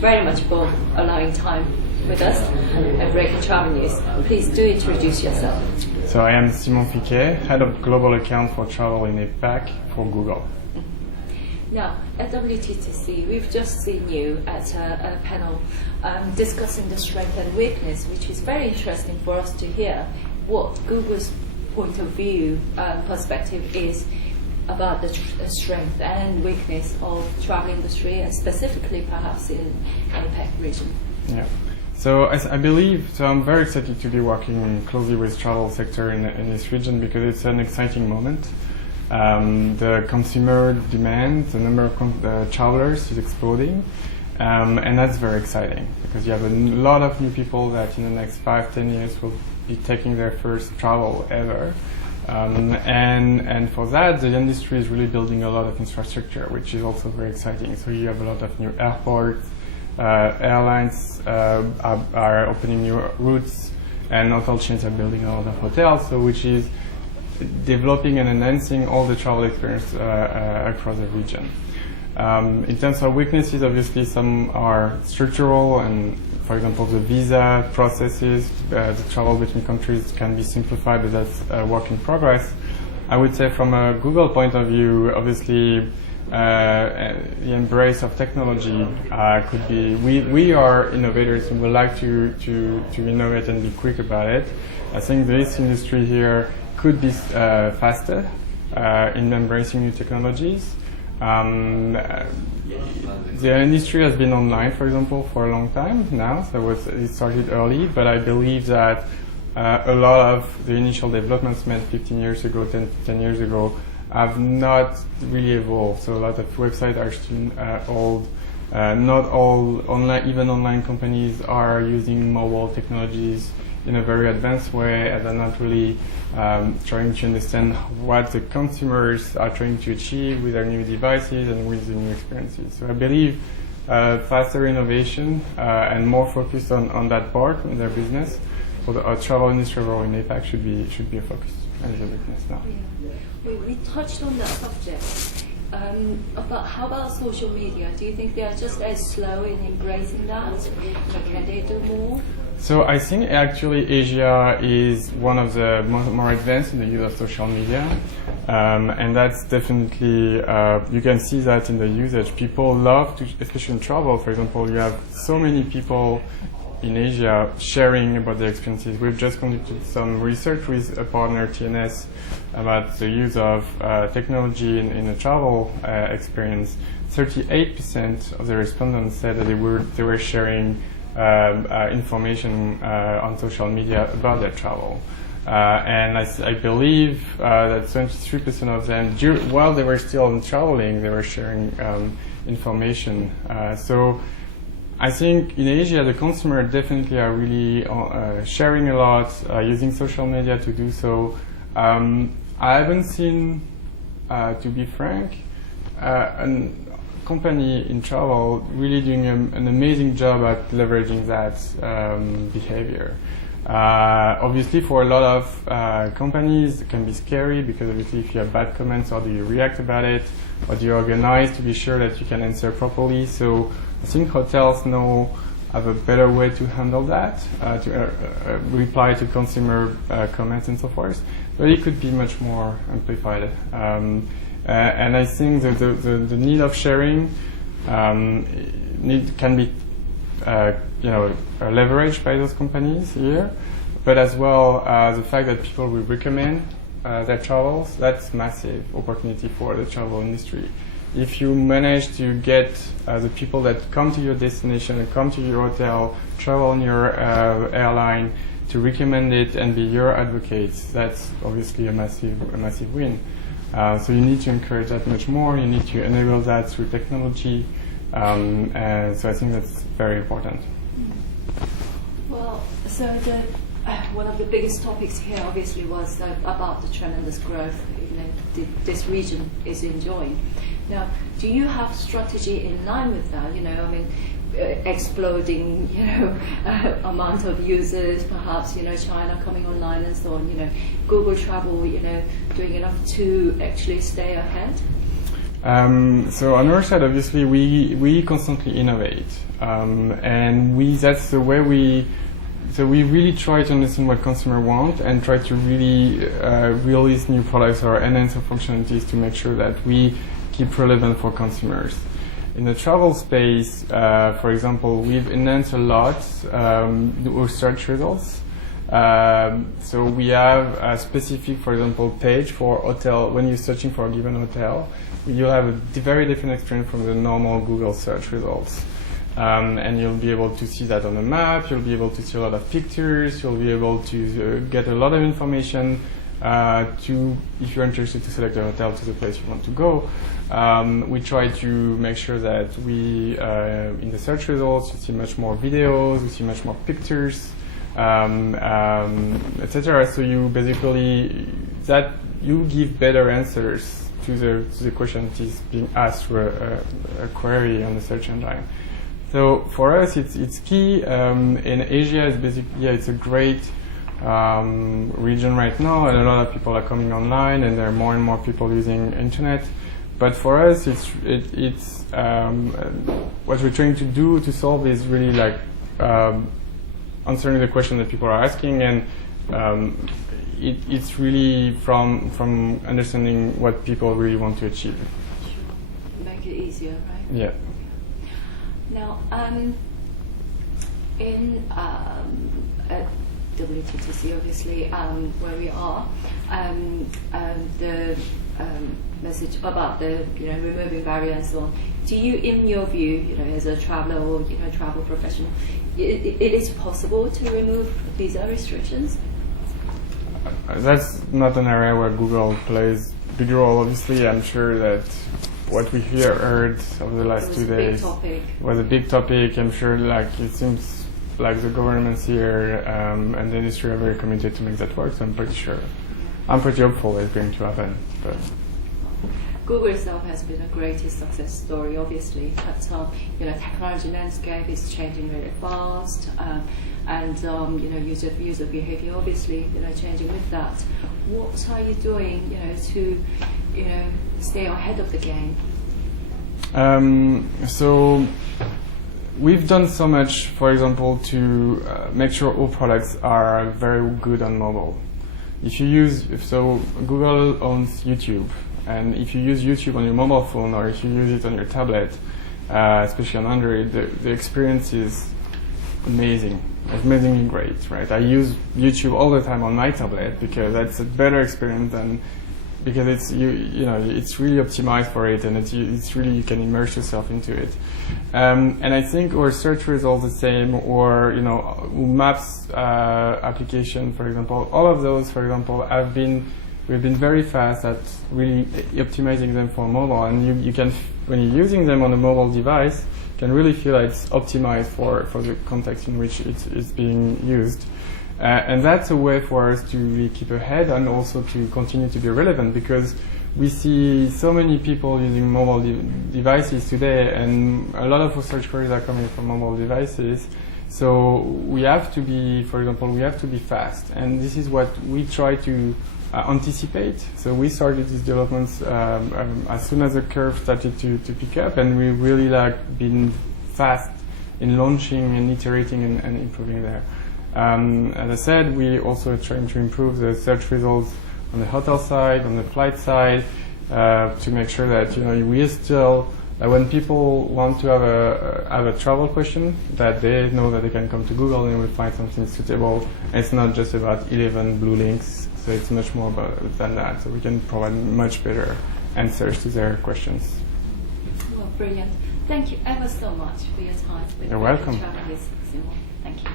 very much for allowing time with us at Breaking Travel News. Please do introduce yourself. So I am Simon Fiquet, Head of Global Account for Travel in APAC for Google. Now, at WTTC, we've just seen you at a panel discussing the strength and weakness, which is very interesting for us to hear what Google's point of view, perspective is about the strength and weakness of travel industry, and specifically perhaps in APAC region. Yeah. So I believe, so I'm very excited to be working closely with travel sector in this region because it's an exciting moment. The consumer demand, the number of travelers is exploding, and that's very exciting because you have a lot of new people that in the next 5-10 years will be taking their first travel ever. And for that, the industry is really building a lot of infrastructure, which is also very exciting. So you have a lot of new airports, airlines are opening new routes, and hotel chains are building a lot of hotels, so which is developing and enhancing all the travel experience across the region. In terms of weaknesses, obviously some are structural, and for example the visa processes, the travel between countries can be simplified, but that's a work in progress. I would say from a Google point of view, obviously the embrace of technology could be, we are innovators and we like to innovate and be quick about it. I think this industry here could be faster in embracing new technologies. The industry has been online, for example, for a long time now, so it started early, but I believe that a lot of the initial developments made 15 years ago, 10 years ago, have not really evolved. So a lot of websites are still old. Not all online, even online companies are using mobile technologies in a very advanced way, and they're not really trying to understand what the consumers are trying to achieve with their new devices and with the new experiences. So I believe faster innovation and more focus on that part in their business for the travel industry overall in APAC should be a focus and a weakness now. Yeah. We touched on that subject. How about social media? Do you think they are just very slow in embracing that? Can they do more? So I think actually Asia is one of the more advanced in the use of social media, and that's definitely, you can see that in the usage. People love to, especially in travel, for example, you have so many people in Asia sharing about their experiences. We've just conducted some research with a partner, TNS, about the use of technology in a travel experience. 38% of the respondents said that they were sharing information on social media about their travel. And I believe that 23% of them, while they were still traveling, they were sharing information. So I think in Asia, the consumer definitely are really sharing a lot, using social media to do so. I haven't seen, to be frank, a company in travel really doing an amazing job at leveraging that behavior. Obviously, for a lot of companies, it can be scary because obviously if you have bad comments, how do you react about it? How do you organize to be sure that you can answer properly? So I think hotels now have a better way to handle that, to reply to consumer comments and so forth. But it could be much more amplified. And I think the need of sharing can be leveraged by those companies here, but as well the fact that people will recommend their travels, that's massive opportunity for the travel industry. If you manage to get the people that come to your destination and come to your hotel, travel on your airline, to recommend it and be your advocates, that's obviously a massive win. So you need to encourage that much more. You need to enable that through technology. And so I think that's very important. Well, so one of the biggest topics here obviously was about the tremendous growth this region is enjoying. Now, do you have strategy in line with that? Exploding, amount of users, perhaps, China coming online and so on, Google Travel, doing enough to actually stay ahead? So on our side, obviously, we constantly innovate, and that's the way we really try to understand what consumers want and try to really release new products or enhance our functionalities to make sure that we keep relevant for consumers. In the travel space, for example, we've enhanced a lot our search results. So we have a specific, for example, page for hotel. When you're searching for a given hotel, you'll have a very different experience from the normal Google search results. And you'll be able to see that on the map, you'll be able to see a lot of pictures, you'll be able to get a lot of information if you're interested to select a hotel to the place you want to go. We try to make sure that in the search results, you see much more videos, you see much more pictures, etc. So you basically, that you give better answers to the question that is being asked through a query on the search engine. So for us, it's key. In Asia, it's a great region right now, and a lot of people are coming online, and there are more and more people using internet. But for us, it's what we're trying to do to solve is really like answering the question that people are asking, and it's really from understanding what people really want to achieve. Make it easier, right? Yeah. Now, at WTTC, obviously, where we are, the message about the removing barriers and so on. Do you, in your view, as a traveler or travel professional, it is possible to remove visa restrictions? That's not an area where Google plays a big role. Obviously, I'm sure that what we heard over the last 2 days was a big topic. I'm sure, it seems like the governments here and the industry are very committed to make that work. So I'm pretty hopeful it's going to happen. But Google itself has been a greatest success story, obviously. But technology landscape is changing really fast, and user behavior obviously changing with that. What are you doing to stay ahead of the game? So we've done so much, for example, to make sure all products are very good on mobile. Google owns YouTube, and if you use YouTube on your mobile phone or if you use it on your tablet, especially on Android, the experience is amazingly great, right? I use YouTube all the time on my tablet because that's a better experience because it's it's really optimized for it, and it's really, you can immerse yourself into it. And I think our search results the same, or Maps application, for example. All of those, for example, we've been very fast at really optimizing them for mobile, and you can, when you're using them on a mobile device, can really feel like it's optimized for the context in which it's being used. And that's a way for us to really keep ahead and also to continue to be relevant, because we see so many people using mobile devices today, and a lot of our search queries are coming from mobile devices. So we have to be, for example, fast. And this is what we try to anticipate. So we started these developments as soon as the curve started to pick up, and we really been fast in launching and iterating and improving there. As I said, we also are trying to improve the search results on the hotel side, on the flight side, to make sure that we still, when people want to have a travel question, that they know that they can come to Google and will find something suitable. And it's not just about 11 blue links, so it's much more than that. So we can provide much better answers to their questions. Well, brilliant. Thank you ever so much for your time. You're welcome. Thank you.